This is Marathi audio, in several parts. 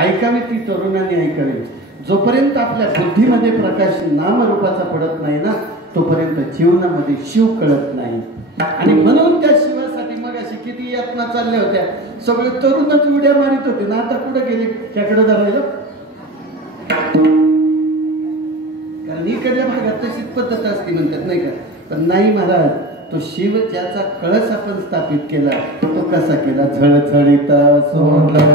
ऐकावी ती तरुणांनी ऐकावी. जोपर्यंत आपल्या बुद्धीमध्ये प्रकाश नामरूपाचा पडत नाही ना तोपर्यंत जीवनामध्ये शिव कळत नाही. आणि म्हणून त्या शिवासाठी मग अशी किती यातना चालल्या होत्या, सगळे तरुणच उड्या मारित होते ना. आता कुठे गेले त्याकडे धरायला, कारण इकडल्या भागात तशीच पद्धत असते म्हणतात नाही का. पण नाही महाराज, तो शिव ज्याचा कळस आपण स्थापित केला तो कसा केला. झळझळीता सोला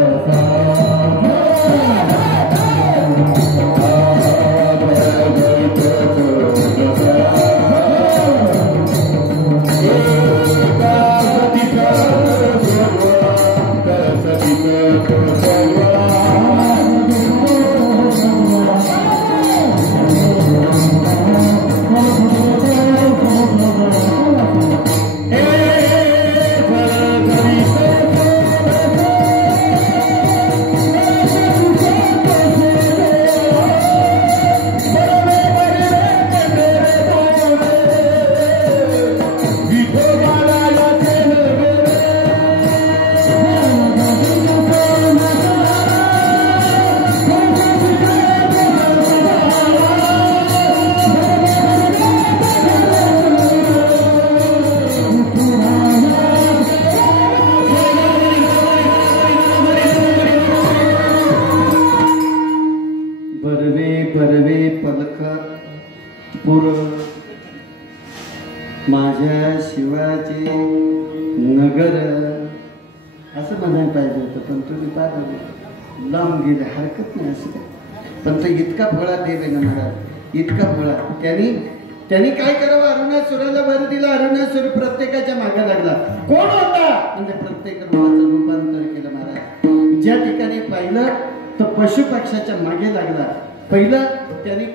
माझ्या शिवाचे नगर असं म्हणायला पाहिजे होतं. पण तुम्ही पाहिजे लांब गेले, हरकत नाही असं काय. पण तो इतका भोळा देव आहे ना महाराज, इतका भोळा. त्यांनी काय करावं, अरुणासुराला वर दिला. अरुणासुर प्रत्येकाच्या मागे लागला. कोण होता म्हणजे प्रत्येक रूपाचं रूपांतर केलं महाराज. ज्या ठिकाणी पाहिलं तर पशु पक्षाच्या मागे लागला. पहिलं त्यांनी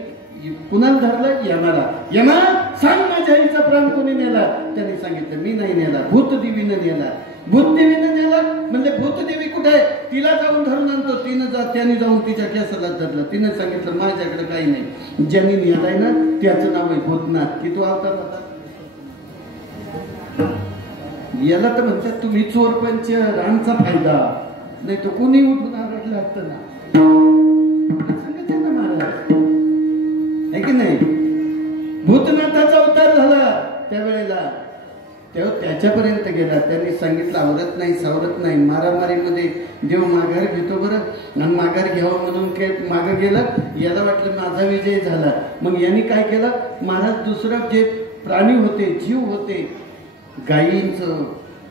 कुणाला धरलं, यमाला. यमा सांग माझ्या आईचा प्राण कोणी नेला. त्यांनी सांगितलं मी नाही नेला, भूतदेवीनं नेला. भूतदेवीनं नेला म्हणजे भूतदेवी कुठे आहे, तिला जाऊन धरून आणतो. त्याने जाऊन तिच्या केसाला धरलं. तिनं सांगितलं माझ्याकडे काही नाही. ज्यांनी नेलाय ना त्याचं नाव आहे भूतनाथ. की तो अवतार होता. याला तर म्हणतात तुम्ही चोरपंच रांचा फायदा नाही तो कोणी उठून आरडलं असतं ना. सांगायचं ना महाराज आहे की नाही. भूतनाथाचा अवतार झाला त्यावेळेला. तेव्हा त्याच्यापर्यंत गेला. त्यांनी सांगितलं आवरत नाही सावरत नाही. मारामारीमध्ये देव माघार घेतो बरं. आणि माघार घ्यावं म्हणून मागं गेलं. याला वाटलं माझा विजय झाला. मग यांनी काय केलं, महाराज दुसरं जे प्राणी होते, जीव होते, गायींचं,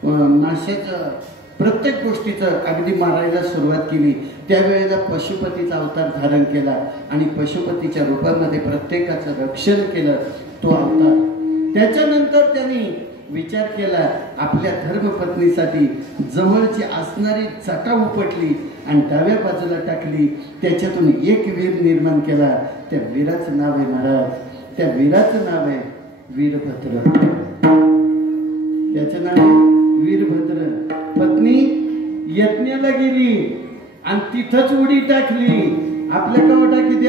माशाचं, प्रत्येक गोष्टीचं अगदी मारायला सुरुवात केली. त्यावेळेला पशुपतीचा अवतार धारण केला आणि पशुपतीच्या रूपामध्ये प्रत्येकाचं रक्षण केलं तो अवतार. त्याच्यानंतर त्यांनी विचार केला, आपल्या धर्मपत्नीसाठी जवळची असणारी जटा उपटली आणि डाव्या बाजूला टाकली. त्याच्यातून एक वीर निर्माण केला. त्या वीराचं नाव आहे महाराज, त्या वीराचं नाव आहे वीरभद्र. त्याचं नाव आहे वीरभद्र. पत्नी यज्ञाला गेली आणि तिथंच उडी टाकली. आपल्या कवटा किती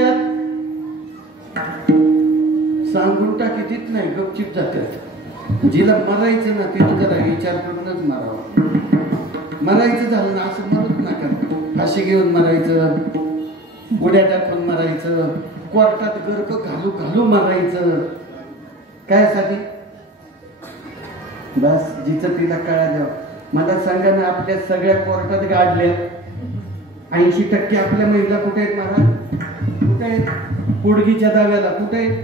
सांगून टाकी तिथ नाही, गपचिप जातात. जिला मरायचं ना तिथं जरा विचार करूनच मारावं. मरायचं झालं ना असं मरूच नका. फाशी घेऊन मरायचं, उड्या टाकून मरायचं, कोर्टात गर्भ घालू घालू मरायचं. काय साठी बस जिचं तिला कळा द्यावं. मला सांगा ना, आपल्या सगळ्या कोर्टात गाडल्या 80% आपल्या महिला कुठे आहेत महाराज? कुठे आहेत? पुडगीच्या दाव्याला कुठे आहेत?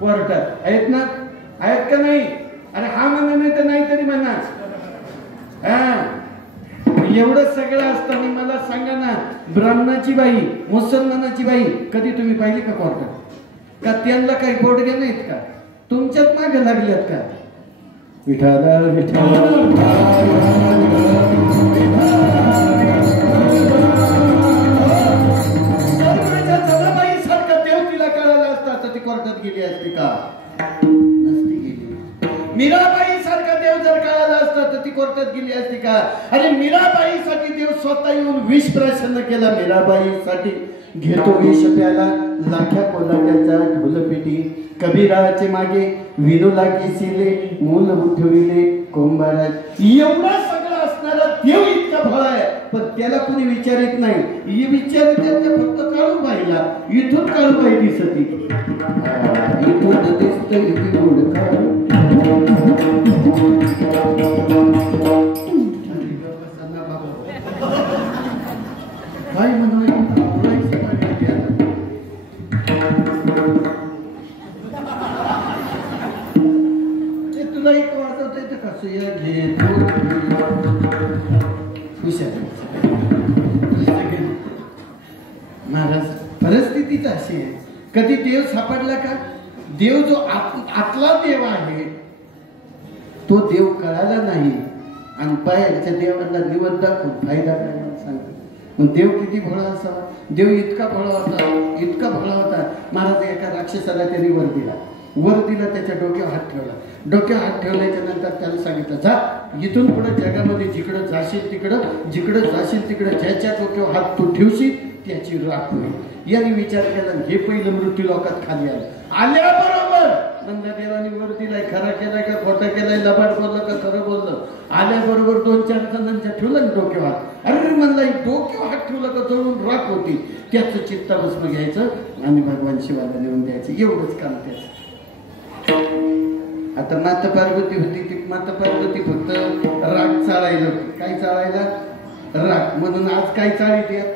कोर्टात आहेत ना? आहेत का नाही? अरे हा म्हणा नाही तर नाही तरी म्हणा. एवढं सगळं असताना मला सांगा ना, ब्राह्मणाची बाई, मुसलमानाची बाई कधी तुम्ही पाहिली का कोर्टात? का त्यांना काही बोडगे नाहीत का? तुमच्यात मागे लागल्यात का? विठाला जनाबाई सारखा देव तिला कळाला असता तर ती कोर्टात गेली असती का? नसती गेली. मीराबाई सारखा देव जर कळाला असता तर ती कोर्टात गेली असती का? अरे मीराबाईसाठी देव स्वतः येऊन विष प्रसन्न केला. मीराबाईसाठी घेतो विष प्याला, लाख्या कोल्हाट्याचा ढोलपेटी. कबीराचे मागे विनू लागी सिले, मूल उठविले कोंबारात. एवढा सगळं असणारा देव इतका भला आहे, पण त्या त्याला कुणी विचारित नाही. ही विचारित ते फक्त काळूबाईला. इथून काळूबाई दिसती. इथून दिसतं इथे गोड काय म्हणून तुला एक वाजवत येतं कसं या घे महाराज. परिस्थितीच अशी आहे. कधी देव सापडला का? देव जो आतला देव आहे तो देव कळाला नाही आणि बाहेरच्या देवाला निवड दाखवून फायदा काय मला सांगा. मग देव किती भोळा असावा. देव इतका भोळा होता, इतका भोळा होता. महाराज एका राक्षसाला त्यांनी वर दिला. त्याच्या डोक्यावर हात ठेवला. डोक्यावर हात ठेवल्याच्या नंतर त्याला सांगितलं जा इथून पुढे जगामध्ये जिकडं जाशील तिकडं ज्याच्या डोक्यावर हात तू ठेवशील त्याची राख होईल. याने विचार केला. हे पहिलं मृत्यू लोकात खाली आल्याबरोबर नंदा देवानी वर दिलाय. खरा केलाय का खोटा केलाय, लबाड बोललं का खरं बोललं. आल्याबरोबर 2-4 जणांच्या ठेवलं ना डोक्यावर हात. अरे म्हणला डोक्यावर हात ठेवलं का जळून राख होती. त्याचं चित्ताभस्म घ्यायचं आणि भगवान शिवाला नेऊन द्यायचं. एवढंच काम त्याचं. आता माता पार्वती होती. ती माता पार्वती फक्त राग चाळायला होती. काय चाळायला? राग. म्हणून आज काय चाळीत यात?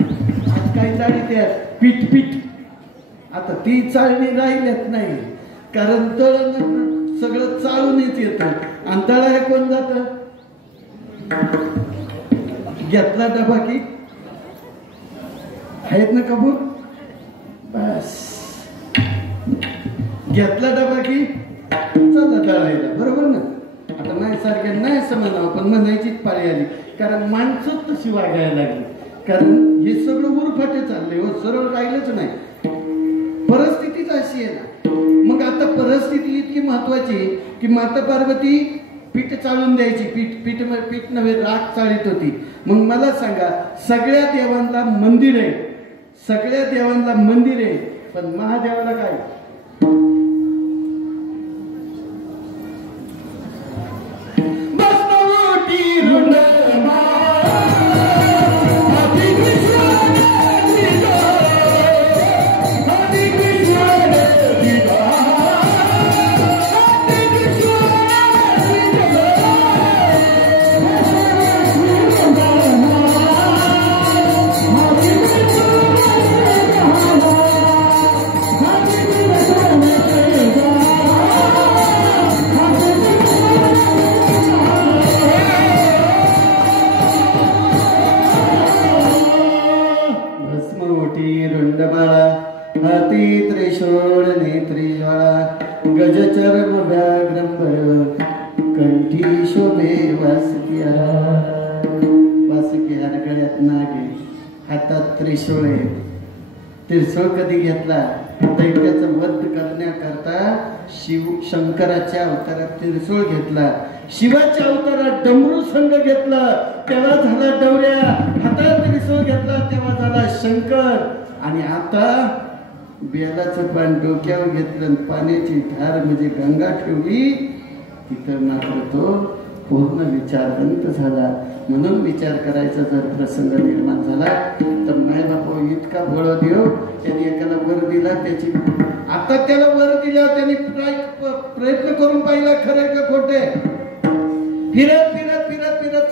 आज काय चाळीत यात? पीठ. आता ती चाळणी राहिल्यात नाही. कारण तळण सगळं चाळूनच येतं आणि तळायला कोण जात? घेतला डबा की आहेत ना कबूर. बस घेतला डबा की चला तळायला. बरोबर ना. आता माझ्यासारख्या नाही असं म्हणावं पण म्हणायचीच पाळी आली. कारण माणसं तशी वागायला लागली. कारण हे सगळं उरफाटे चाललंय हो. सरळ राहिलंच नाही. परिस्थितीच अशी आहे ना. मग आता परिस्थिती इतकी महत्वाची की माता पार्वती पीठ चालून द्यायची. पीठ नव्हे राख चाळीत होती. मग मला सांगा सगळ्या देवांना मंदिर आहे. पण महादेवाला काय? त्रिशूळ कधी घेतला? दैत्याचं वध करण्याकरता शंकराच्या अवतारात त्रिशूळ घेतला. शिवाच्या अवतारात डमरू संघ घेतला तेव्हा झाला डवऱ्या. हातात त्रिशूळ घेतला तेव्हा झाला शंकर. आणि आता बेलाचं पान डोक्यावर घेतलं, पाण्याची धार म्हणजे गंगा ठेवली. तिथं मात्र तो पूर्ण विचारवंत झाला. म्हणून विचार करायचा जर प्रसंग निर्माण झाला तर माय बापा इतका भोळ देव. त्यांनी एकाला वर दिला. त्याची आता त्याला वर दिल्यावर त्यांनी प्रयत्न करून पाहिला खरं का खोटे. फिरत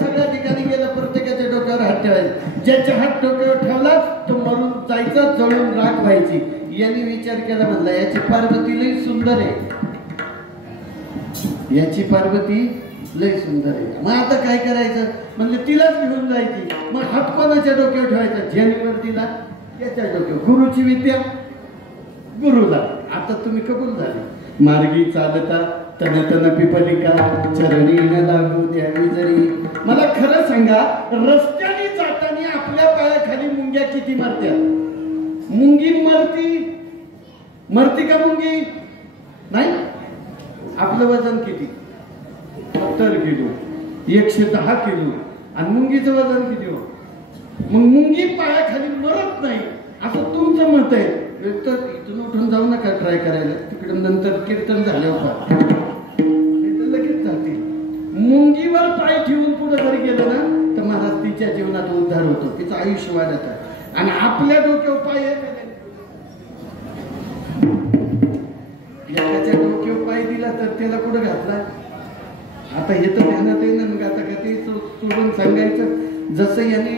सगळ्या ठिकाणी गेला. प्रत्येकाच्या डोक्यावर हात ठेवायचा. ज्याच्या हात डोक्यावर ठेवला तो मरून जायचा, जळून राख व्हायची. यांनी विचार केला म्हणला याची पार्वती लई सुंदर आहे. याची पार्वती लय सुंदर आहे. मग आता काय करायचं? म्हणजे तिलाच घेऊन जायची. मग हात कोणाच्या डोक्यावर ठेवायचा? ज्यानीवर दिला त्याच्या डोक्यावर. गुरुची विद्या गुरुला. आता तुम्ही कबूल झाले. मार्गी चालता तन तन पिपलिका चरणी न लागू द्यावी जरी. मला खरं सांगा रस्त्याने जाताना आपल्या पायाखाली मुंग्या किती मरत्यात? मुंगी मरती का मुंगी? नाही. आपलं वजन किती? 70 किलो, 110 किलो. आणि मुंगीचं वजन किती हो? मग मुंगी पायाखाली मरत नाही असं तुमचं मत आहे. तर इथून उठून जाऊ नका ट्राय करायला. तिकडे नंतर कीर्तन झाल्यावर लगेच जाते. मुंगीवर पाय ठेवून पुढे जरी गेलं ना तर महाराज ती तिच्या जीवनात उद्धार होतो, तिचं आयुष्य वाढत आहे. आणि आपल्या डोक्यावर पाय आहे का नाही? एकाच्या डोक्यावर पाय दिला तर त्याला कुठं घातला? आता हे तर ध्यानात आहे ना. मग आता का ते सोडून सांगायचं? जसं याने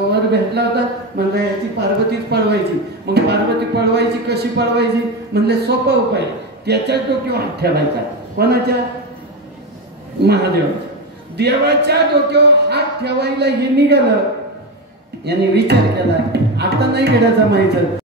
वर भेटला होता म्हणलं याची पार्वतीच पळवायची. मग पार्वती पळवायची कशी पळवायची म्हणले सोपा उपाय, त्याच्याच डोक्यावर हात ठेवायचा. कोणाच्या? महादेवाच्या. देवाच्या डोक्यावर हात ठेवायला हे निघालं, याने विचार केला आता नाही घडायचा माहिती.